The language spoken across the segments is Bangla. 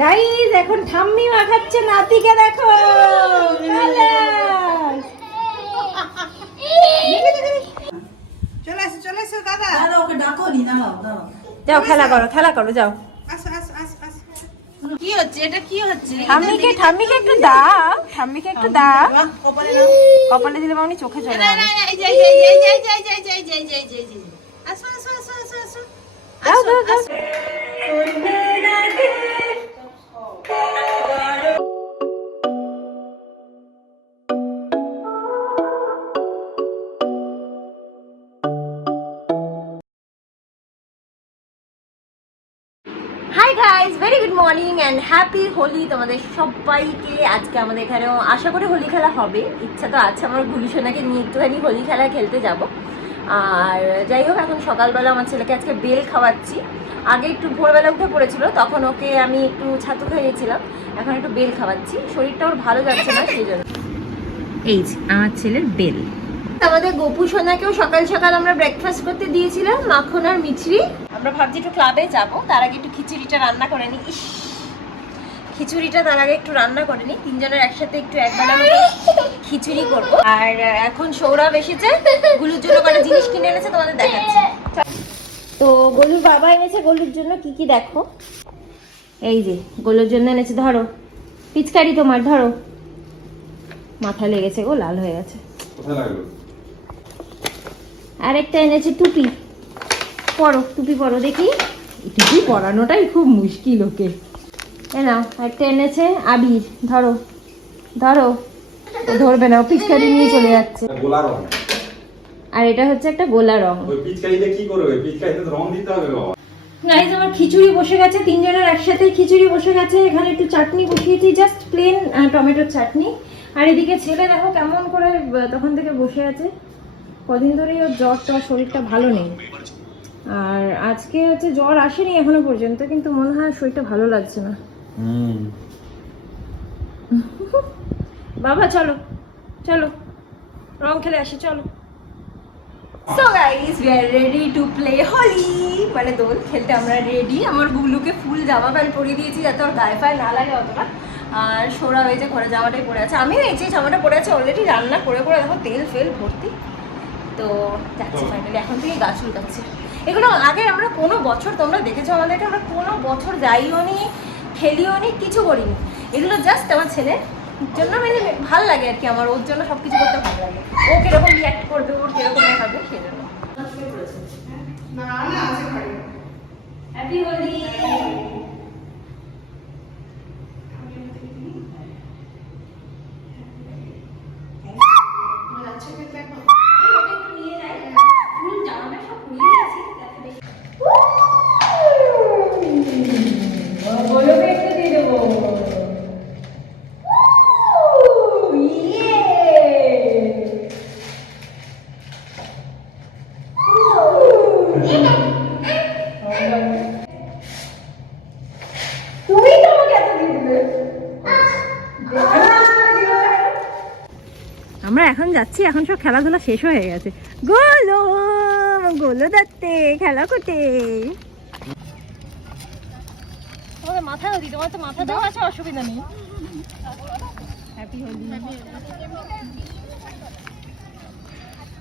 গাইস এখন ঠাম্মি মাখাচ্ছে নাতিকে, দেখো চলে আসো চলে আসো দাদা। দাদা ওকে ডাকো নি, দাঁড়াও দাঁড়াও। যাও খেলা করো যাও। আসো আসো আসো আসো। কি হচ্ছে এটা, কি হচ্ছে? ঠাম্মিকে একটু দাও, ঠাম্মিকে একটু দাও। বাহ, কপালে নাও। কপালে দিলে মামনি চোখে চলে না, যাবে। না, না, এই যে, এই যে, এই যে, এই যে, এই যে, এই যে, এই যে, এই যে, এই যে। আসো আসো আসো আসো আসো। দাও আসো, দাও দাও। আসো। Hi guys, very good morning and happy Holi তোমাদের সবাইকে। আজকে আমাদের এখানেও আশা করি হোলি খেলা হবে, ইচ্ছা তো আছে আমার গুলিসোনাকে নিয়ে একটুখানি হোলি খেলা খেলতে যাব। আর যাই হোক, এখন সকালবেলা আমার ছেলেকে আজকে বেল খাওয়াচ্ছি। আগে একটু ভোরবেলা উঠে পড়েছিল, তখন ওকে আমি একটু ছাতু খাইয়েছিলাম, এখন একটু বেল খাওয়াচ্ছি। শরীরটা ওর ভালো যাচ্ছে না, সেই জন্য। এই যে আমার ছেলের বেল। আমাদের গোপু সোনাকেও সকাল সকাল আমরা ব্রেকফাস্ট করতে দিয়েছিলাম, মাখন আর মিছরি। আমরা ভাবছি একটু ক্লাবে যাব, তার আগে একটু খিচুড়িটা রান্না করে নিই। ইস, খিচুড়িটা তার আগে একটু রান্না করে নিই, তিনজনের একসাথে একটু একবেলা খিচুড়ি করবো। আর এখন সৌরভ এসেছে, গুলুর জন্য কটা জিনিস কিনে এনেছে, তোমাদের দেখাচ্ছি। তো গোলুর বাবা এনেছে গোলুর জন্য কি কি দেখো। এই যে গোলুর জন্য এনেছে, ধরো পিচকারি, তোমার ধরো। মাথা লেগেছে গো, লাল হয়ে গেছে। কোথায় লাগলো? আরেকটা এনেছে টুপি, পরো টুপি পরো দেখি। টুপি পরানোটাই খুব মুশকিল ওকে। নাও একটা এনেছে আবির, ধরো ধরো। ও ধরবে না, ও পিচকারি নিয়ে চলে যাচ্ছে। গোলা রং। আর এটা হচ্ছে একটা গোলা রং। ওই পিচকারিতে কি করবে? পিচকারিতে তো রং দিতে হবে বাবা। গাইস আমার খিচুড়ি বসে গেছে, তিনজনের একসাথে খিচুড়ি বসে গেছে। এখানে একটু চাটনি বসিয়েছি, জাস্ট প্লেন টমেটোর চাটনি। আর এদিকে ছেলে দেখো কেমন করে তখন থেকে বসে আছে। কদিন ধরেই ওর জ্বরটা, শরীরটা ভালো নেই। আর আজকে হচ্ছে জ্বর আসেনি এখনো পর্যন্ত, কিন্তু মনে হয় শরীরটা ভালো লাগছে না। বাবা চলো চলো রং খেলে আসি, চলো। So guys we are ready to play Holi, মানে দোল খেলতে আমরা রেডি। আমার গুলুকে ফুল জামা প্যান্ট পরিয়ে দিয়েছি যাতে ওর গায়ে ফায়ে না লাগে অতটা। আর সৌরভ এই যে ঘরে জামাটাই পরে আছে, আমিও এই যে জামাটা পরে আছে। অলরেডি রান্না করে করে দেখো তেল ফেল ভর্তি। তো যাচ্ছি ফাইনালি, এখন থেকে গাছ উঠাচ্ছি। এগুলো আগে আমরা কোনো বছর, তোমরা দেখেছো আমাদেরকে, আমরা কোনো বছর যাইও নি, খেলিও নি, কিছু করিনি। এগুলো জাস্ট আমার ছেলের জন্য, মানে ভালো লাগে আর কি। আমার ওর জন্য সব কিছু করতে ভালো লাগে। ও কিরকম রিয়াক্ট করবে, ওর কিরকম হবে সেই জন্য। হ্যাপি হোলি। আমরা এখন যাচ্ছি, এখন সব খেলাধুলা শেষ হয়ে গেছে। গোলো গোলো দত্তে খেলা করতে। তোমাদের মাথায় দি, তোমার তো মাথা দেওয়া আছে, অসুবিধা নেই। হ্যাপি হোলি।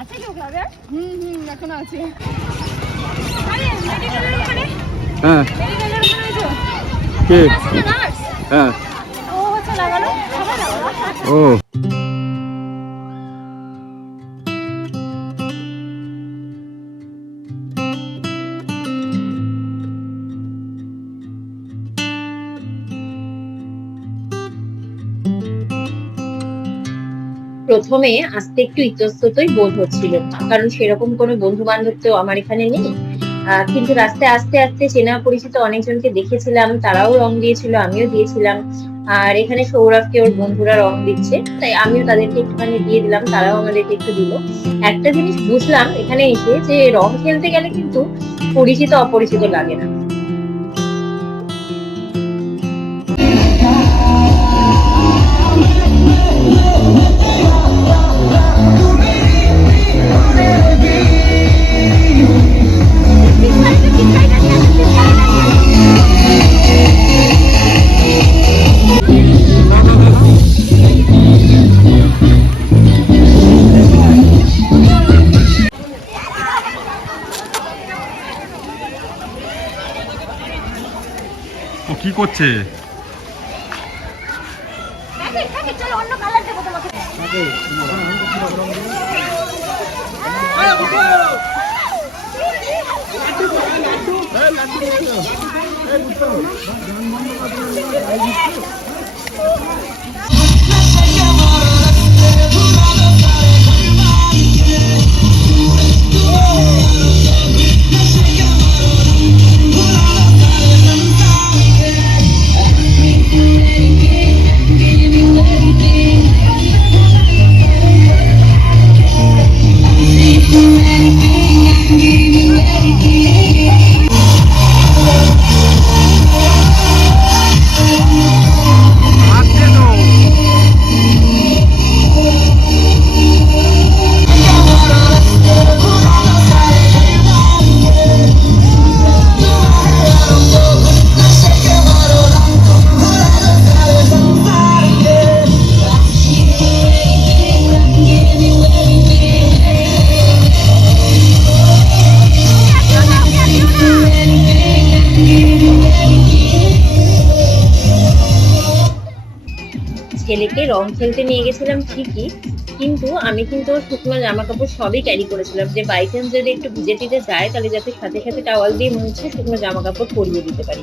আছে কেউ ক্লাবে? এখন আছে। আরে মেডিকেলের ওখানে, হ্যাঁ মেডিকেলের ওখানে আছো কে? আছে না নার্স? হ্যাঁ ও হচ্ছে লাগানো, সবাই লাগানো। ও প্রথমে আসতে একটু ইতস্ততই বোধ হচ্ছিল, কারণ সেরকম কোনো বন্ধু বান্ধব তো আমার এখানে নেই। কিন্তু রাস্তায় আস্তে আস্তে চেনা পরিচিত অনেকজনকে দেখেছিলাম, তারাও রং দিয়েছিল, আমিও দিয়েছিলাম। আর এখানে সৌরভকে ওর বন্ধুরা রং দিচ্ছে, তাই আমিও তাদেরকে একটুখানি দিয়ে দিলাম, তারাও আমাদেরকে একটু দিল। একটা জিনিস বুঝলাম এখানে এসে, যে রং খেলতে গেলে কিন্তু পরিচিত অপরিচিত লাগে না। করছে? চলো অন্য কালার দেবো তোমাকে। ছেলেকে রং খেলতে নিয়ে গেছিলাম ঠিকই, কিন্তু আমি কিন্তু ওর শুকনো জামা কাপড় সবই ক্যারি করেছিলাম, যে বাই চান্স যদি একটু ভিজে টিজে যায় তাহলে যাতে সাথে সাথে টাওয়াল দিয়ে মুছে শুকনো জামা কাপড় পরিয়ে দিতে পারি।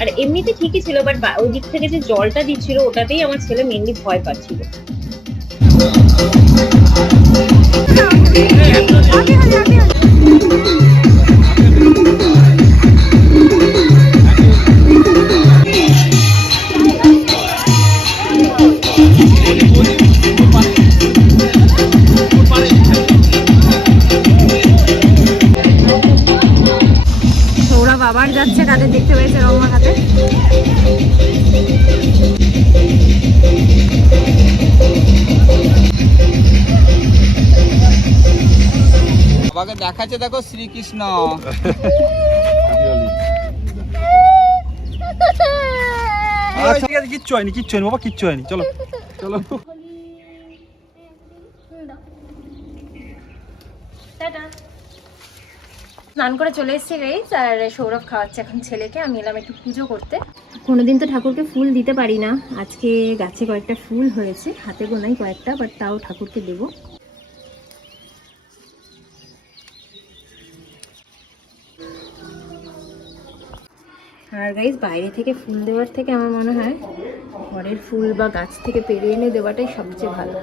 আর এমনিতে ঠিকই ছিল, বাট ওই দিক থেকে যে জলটা দিচ্ছিল ওটাতেই আমার ছেলে মেনলি ভয় পাচ্ছিল। ওরা বাবার যাচ্ছে, তাদের দেখতে পেয়েছে রং মাখাতে। বাবাকে দেখাচ্ছে, দেখো শ্রীকৃষ্ণ। আচ্ছা ঠিক আছে, কিচ্ছু হয়নি বাবা, কিচ্ছু হয়নি। চলো চলো। স্নান করে চলে এসেছি গাইস, আর সৌরভ খাওয়াচ্ছে এখন ছেলেকে। আমি এলাম একটু পুজো করতে। কোনোদিন তো ঠাকুরকে ফুল দিতে পারি না, আজকে গাছে কয়েকটা ফুল হয়েছে, হাতে গোনাই কয়েকটা, বাট তাও ঠাকুরকে দেবো। আর গাইস বাইরে থেকে ফুল দেওয়ার থেকে আমার মনে হয় ঘরের ফুল বা গাছ থেকে পেরে এনে দেওয়াটাই সবচেয়ে ভালো।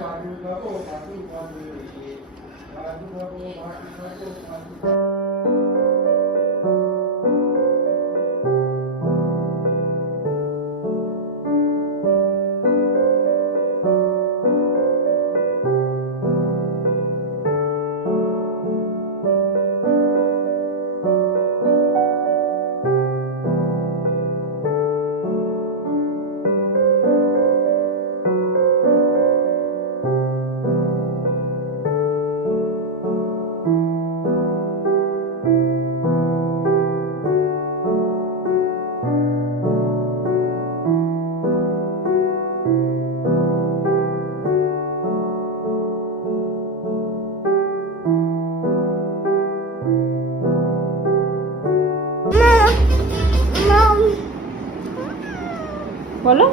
বলো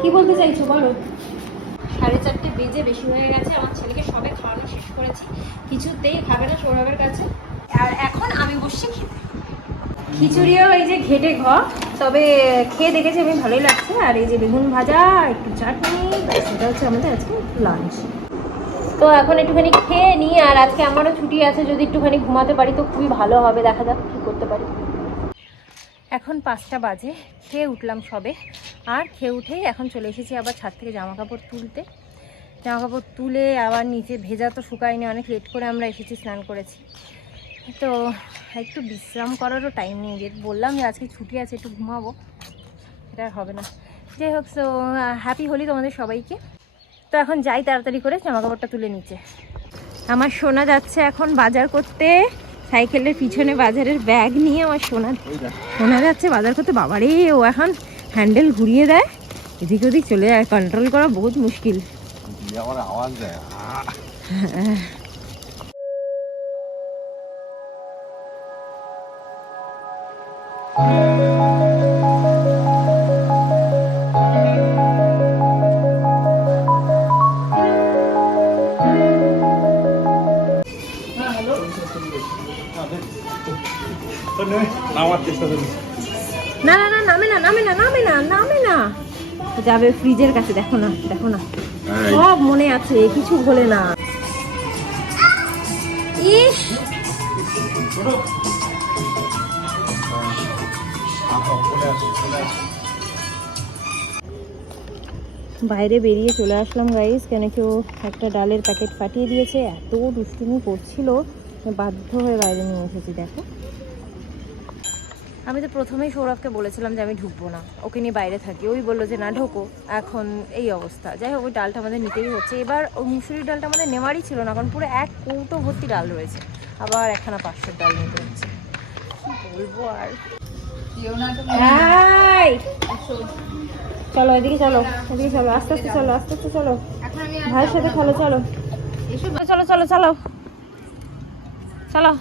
কি বলতে চাইছো, বলো। 4:30 বেজে বেশি হয়ে গেছে, আমার ছেলেকে সবে খাওয়ানো শেষ করেছি, কিছুতেই খাবে না সৌরভের কাছে। আর এখন আমি বসছি খেতে। খিচুড়িও এই যে ঘেটে তবে খেয়ে দেখেছি আমি, ভালোই লাগছে। আর এই যে বেগুন ভাজা, একটু চাটনি, সেটা হচ্ছে আমাদের আজকে লাঞ্চ। তো এখন একটুখানি খেয়ে নিই, আর আজকে আমারও ছুটি আছে, যদি একটুখানি ঘুমাতে পারি তো খুবই ভালো হবে, দেখা যাক কী করতে পারি। এখন 5টা বাজে, খেয়ে উঠলাম সবে, আর খেয়ে উঠেই এখন চলে এসেছি আবার ছাদ থেকে জামা কাপড় তুলতে। জামা কাপড় তুলে আবার নিচে ভেজা তো শুকায়নি, অনেক লেট করে আমরা এসেছি, স্নান করেছি, তো একটু বিশ্রাম করারও টাইম নেই। যে বললাম যে আজকে ছুটি আছে, একটু ঘুমাবো, এটা আর হবে না। যাই হোক, সো হ্যাপি হোলি তোমাদের সবাইকে। তো এখন যাই তাড়াতাড়ি করে জামা কাপড়টা তুলে নিচে। আমার সোনা যাচ্ছে এখন বাজার করতে, সাইকেলের পিছনে বাজারের ব্যাগ নিয়ে আমার সোনা যাচ্ছে বাজার করতে। বাবারে, ও এখন হ্যান্ডেল ঘুরিয়ে দেয়, এদিক ওদিক চলে যায়, কন্ট্রোল করা বহুত মুশকিল। আওয়াজ দেয়। যাবে ফ্রিজের কাছে, দেখো না দেখো না, সব মনে আছে, কিছু ভোলে না। ইস, বাইরে বেরিয়ে চলে আসলাম গাইস, কেন কেউ একটা ডালের প্যাকেট ফাটিয়ে দিয়েছে, এত দুষ্টুমি করছিল, বাধ্য হয়ে বাইরে নিয়ে এসেছি। দেখো, আমি তো প্রথমেই সৌরভকে বলেছিলাম যে আমি ঢুকবো না, ওকে নিয়ে বাইরে থাকি, ওই বললো যে না ঢোকো, এখন এই অবস্থা। যাই হোক, ওই ডালটা আমাদের নিতেই হচ্ছে। এবার ওই মুসুরির ডালটা আমাদের নেওয়ারই ছিল না, কারণ পুরো এক কৌটো ভর্তি ডাল রয়েছে, আবার একখানা 500 ডাল নিতে হচ্ছে, কি বলবো আর। চলো এদিকে, চলো এদিকে, চলো আস্তে আস্তে, চলো আস্তে আস্তে, চলো ভাইয়ের সাথে খেলো, চলো চলো চলো চলো চলো।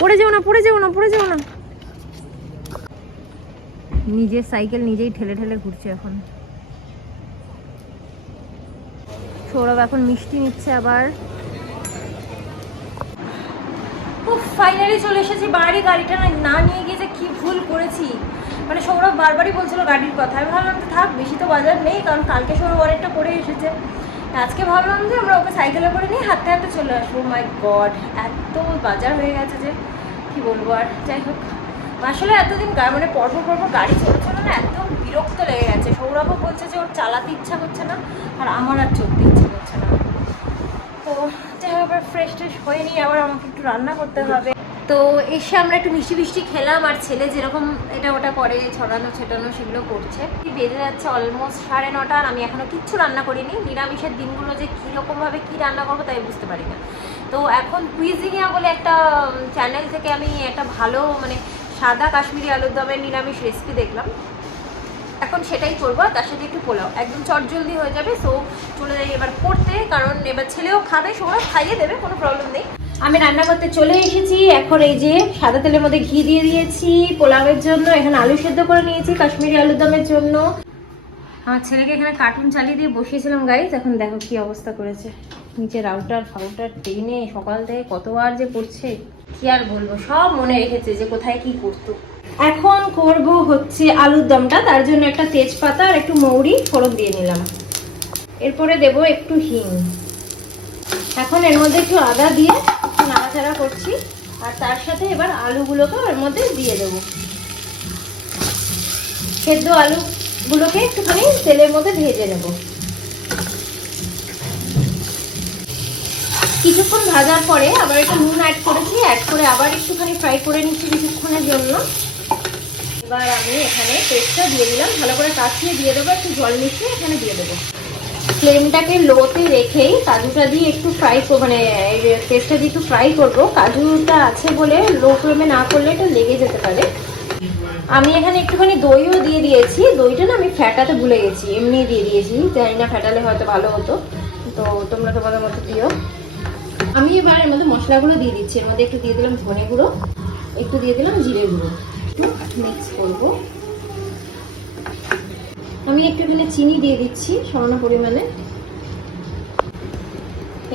পড়ে যেও না, পড়ে যেও না, পড়ে যেও না। নিজের সাইকেল নিজেই ঠেলে ঠেলে ঘুরছে এখন। সৌরভ এখন মিষ্টি নিচ্ছে আবার। ফাইনালি চলে এসেছি বাড়ি। গাড়িটা না নিয়ে গিয়ে যে কি ভুল করেছি, মানে সৌরভ বারবারই বলছিল গাড়ির কথা। আমি ভাবলাম তো থাক, বেশি তো বাজার নেই, কারণ কালকে সৌরভ অনেকটা করে এসেছে। আজকে ভাবলাম যে আমরা ওকে সাইকেলে করে নিয়ে হাঁটতে হাঁটতে চলে আসবো। মাই গড, এত বাজার হয়ে গেছে যে কি বলবো আর। যাই হোক, আসলে এতদিন মানে পর্ব গাড়ি চলছিল না, এত বিরক্ত লেগে গেছে। সৌরভও বলছে যে ওর চালাতে ইচ্ছা করছে না, আর আমার আর চলতে ইচ্ছা করছে না। তো যাই হোক, আবার ফ্রেশ ট্রেশ হয়ে নিয়ে আবার আমাকে একটু রান্না করতে হবে। তো এসে আমরা একটু মিষ্টি মিষ্টি খেলাম, আর ছেলে যেরকম এটা ওটা করে, ছড়ানো ছেটানো সেগুলো করছে। বেজে যাচ্ছে অলমোস্ট 9:30, আর আমি এখনো কিচ্ছু রান্না করিনি। নিরামিষের দিনগুলো যে কীরকমভাবে কী রান্না করবো তাই বুঝতে পারি না। তো এখন কুইজিনিয়া বলে একটা চ্যানেল থেকে আমি একটা ভালো মানে সাদা কাশ্মীরি আলুর দমের নিরামিষ রেসিপি দেখলাম, এখন সেটাই করবো। তার সাথে একটু পোলাও, একদম চটজলদি হয়ে যাবে। সো চলে যাই এবার করতে, কারণ এবার ছেলেও খাবে, সবাই খাইয়ে দেবে, কোনো প্রবলেম নেই। আমি রান্না করতে চলে এসেছি। এখন এই যে সাদা তেলের মধ্যে ঘি দিয়ে দিয়েছি পোলাওয়ের জন্য, এখানে আলু সেদ্ধ করে নিয়েছি কাশ্মীরি আলুর দমের জন্য। আমার ছেলেকে এখানে কার্টুন চালিয়ে দিয়ে বসিয়েছিলাম গাইস, এখন দেখো কি অবস্থা করেছে, নিচে রাউটার ফাউটার টেনে সকাল থেকে কতবার যে করছে, কি আর বলবো। সব মনে রেখেছে যে কোথায় কি করতো। এখন করব হচ্ছে আলুর দমটা, তার জন্য একটা তেজপাতা আর একটু মৌরি ফোড়ন দিয়ে নিলাম। এরপরে দেব একটু হিং। এখন এর মধ্যে একটু আদা দিয়ে একটু নাড়াচাড়া করছি, আর তার সাথে এবার আলুগুলোকে এর মধ্যে দিয়ে দেবো। সেদ্ধ আলুগুলোকে একটুখানি তেলের মধ্যে ভেজে নেব। কিছুক্ষণ ভাজার পরে আবার একটু নুন অ্যাড করেছি, অ্যাড করে আবার একটুখানি ফ্রাই করে নিচ্ছি কিছুক্ষণের জন্য। এবার আমি এখানে পেস্টটা দিয়ে দিলাম, ভালো করে কাছিয়ে দিয়ে দেবো, একটু জল মিশিয়ে এখানে দিয়ে দেবো। ফ্লেমটাকে লোতে রেখেই কাজুটা দিয়ে একটু ফ্রাই, মানে পেস্টটা দিয়ে একটু ফ্রাই করবো। কাজুটা আছে বলে লো ফ্লেমে না করলে এটা লেগে যেতে পারে। আমি এখানে একটুখানি দইও দিয়ে দিয়েছি, দইটা না আমি ফ্যাটাতে ভুলে গেছি, এমনি দিয়ে দিয়েছি, জানি না ফ্যাটালে হয়তো ভালো হতো, তো তোমরা তোমাদের মতো দিও। আমি এবার এর মধ্যে মশলাগুলো দিয়ে দিচ্ছি। এর মধ্যে একটু দিয়ে দিলাম ধনে গুঁড়ো, একটু দিয়ে দিলাম জিরে গুঁড়ো, একটু মিক্স করবো। আমি একটুখানি চিনি দিয়ে দিচ্ছি সামান্য পরিমাণে।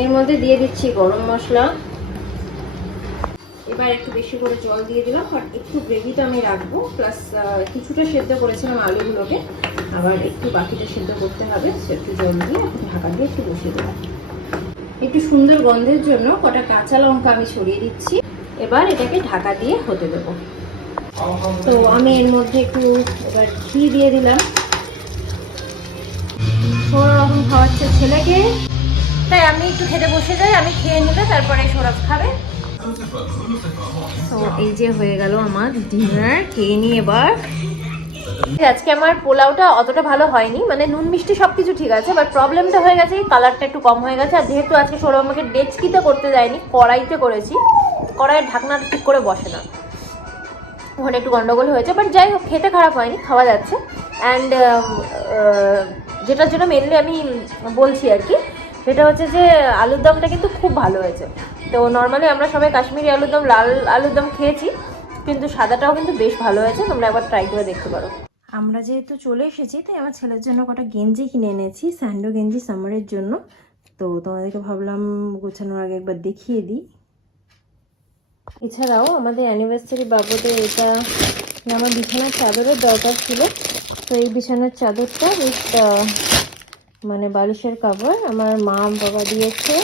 এর মধ্যে দিয়ে দিচ্ছি গরম মশলা। এবার একটু বেশি করে জল দিয়ে দিলাম, আর একটু গ্রেভিটা আমি রাখবো, প্লাস কিছুটা সেদ্ধ করেছিলাম আলুগুলোকে, আবার একটু বাকিটা সেদ্ধ করতে হবে, একটু জল দিয়ে ঢাকা দিয়ে একটু বসিয়ে দিলাম। একটু সুন্দর গন্ধের জন্য কটা কাঁচা লঙ্কা আমি ছড়িয়ে দিচ্ছি। এবার এটাকে ঢাকা দিয়ে হতে দেবো। তো আমি এর মধ্যে একটু এবার ঘি দিয়ে দিলাম। সৌরভ এখন খাওয়াচ্ছে ছেলেকে, তাই আমি একটু খেতে বসে যাই, আমি খেয়ে নিলে তারপরে সৌরভ খাবে। তো এই যে হয়ে গেল আমার ডিনার, খেয়ে নিই এবার। আজকে আমার পোলাওটা অতটা ভালো হয়নি, মানে নুন মিষ্টি সবকিছু ঠিক আছে, বাট প্রবলেমটা হয়ে গেছে কালারটা একটু কম হয়ে গেছে। আর যেহেতু আজকে সৌরভ আমাকে ডেচকিতে করতে যায়নি, কড়াইতে করেছি, কড়াইয়ের ঢাকনাটা ঠিক করে বসে না, ওখানে একটু গন্ডগোল হয়েছে। বাট যাই হোক, খেতে খারাপ হয়নি, খাওয়া যাচ্ছে। অ্যান্ড যেটার জন্য মেনলি আমি বলছি আর কি, সেটা হচ্ছে যে আলুর দমটা কিন্তু খুব ভালো হয়েছে। তো নর্মালি আমরা সবাই কাশ্মীরি আলুর দম, লাল আলুর দম খেয়েছি, কিন্তু সাদাটাও কিন্তু বেশ ভালো হয়েছে, তোমরা একবার ট্রাই করে দেখতে পারো। আমরা যেহেতু চলে এসেছি, তাই আমার ছেলের জন্য কটা গেঞ্জি কিনে এনেছি, স্যান্ডো গেঞ্জি সামারের জন্য। তো তোমাদেরকে ভাবলাম গোছানোর আগে একবার দেখিয়ে দিই। এছাড়াও আমাদের অ্যানিভার্সারি বাবদে এটা আমার বিছানার চাদরের দরকার ছিল, তো এই বিছানার চাদরটা উইথ মানে বালিশের কভার আমার মা বাবা দিয়েছে।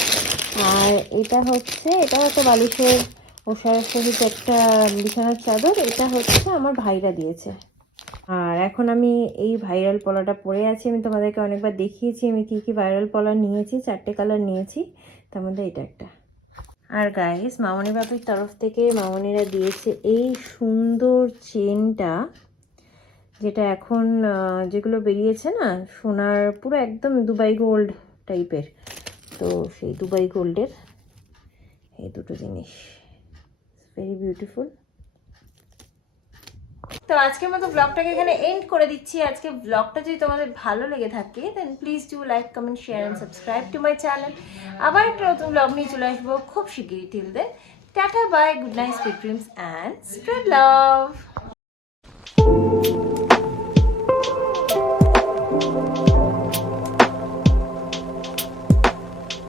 আর এটাও একটা বালিশের ওষার সহিত একটা বিছানার চাদর, এটা হচ্ছে আমার ভাইরা দিয়েছে। আর এখন আমি এই ভাইরাল পলাটা পরে আছি। আমি তোমাদেরকে অনেকবার দেখিয়েছি আমি কি কি ভাইরাল পলা নিয়েছি, 4টে কালার নিয়েছি, তার মধ্যে এটা একটা। আর গাইস, মামনি বাপির তরফ থেকে মামনিরা দিয়েছে এই সুন্দর চেনটা, যেটা এখন যেগুলো বেরিয়েছে না সোনার, পুরো একদম দুবাই গোল্ড টাইপের, তো সেই দুবাই গোল্ডের এই দুটো জিনিস, ভেরি বিউটিফুল। তো আজকের মতো ব্লগটাকে এখানে এন্ড করে দিচ্ছি। আজকে ব্লগটা যদি তোমাদের ভালো লেগে থাকে then please do like, comment, share and subscribe to my channel. আবার একটা নতুন ব্লগ নিয়ে চলে আসবো খুব শিগগিরই। Till then tata, bye, good night, sweet dreams and spread love.